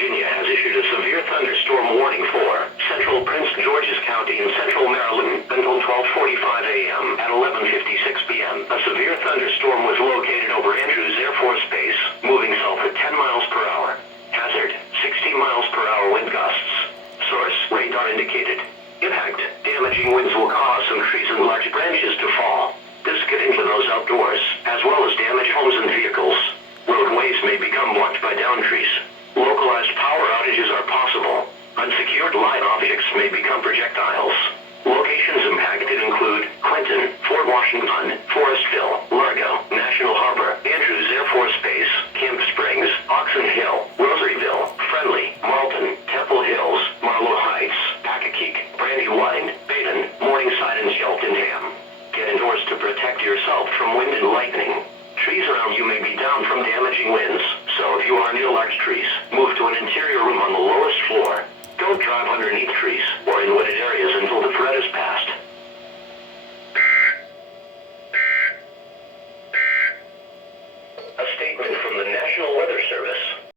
Virginia has issued a severe thunderstorm warning for central Prince George's County and central Maryland until 12:45 a.m. At 11:56 p.m., a severe thunderstorm was located over Andrews Air Force Base, moving south at 10 miles per hour. Hazard, 60 miles per hour wind gusts. Source, radar indicated. Impact, damaging winds will cause some trees and large branches to fall. This could injure those outdoors, as well as damage homes and vehicles. Roadways may become blocked by downed trees. Localized power outages are possible. Unsecured live objects may become projectiles. Locations impacted include Clinton, Fort Washington, Forestville, Largo, National Harbor, Andrews Air Force Base, Camp Springs, Oxon Hill, Rosaryville, Friendly, Marlton, Temple Hills, Marlow Heights, Accokeek, Brandywine, Baden, Morningside, and Cheltenham. Get indoors to protect yourself from wind and lightning. Trees around you may be down from damaging winds, so if you are near large trees, move to an interior room on the lowest floor. Don't drive underneath trees or in wooded areas until the